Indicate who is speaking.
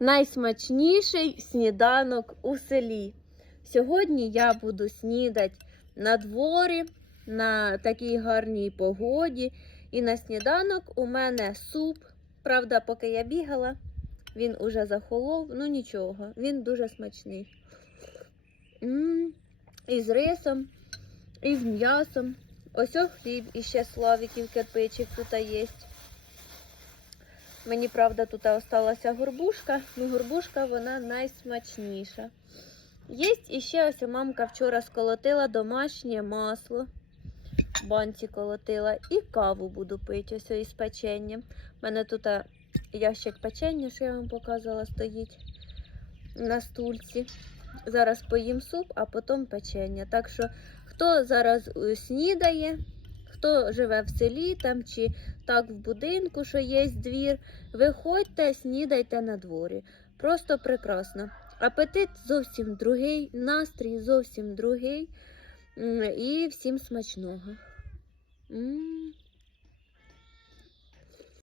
Speaker 1: найсмачніший сніданок у селі. Сьогодні я буду снідати на дворі, на такій гарній погоді. І на сніданок у мене суп. Правда, поки я бігала, він уже захолов, ну нічого, він дуже смачний. м І з рисом, і з м'ясом. Ось хліб, і ще славіків кирпичик тут є. Мені, правда, тут осталася горбушка, ну горбушка вона найсмачніша. Є іще ось мамка вчора сколотила домашнє масло. Банці колотила і каву буду пити ось із печенням. У мене тут ящик печення, що я вам показувала, стоїть на стульці. Зараз поїм суп, а потім печення. Так що, хто зараз е, снідає, хто живе в селі там чи так в будинку, що є двір, виходьте, снідайте на дворі. Просто прекрасно. Апетит зовсім другий, настрій зовсім другий. І всім смачного. М.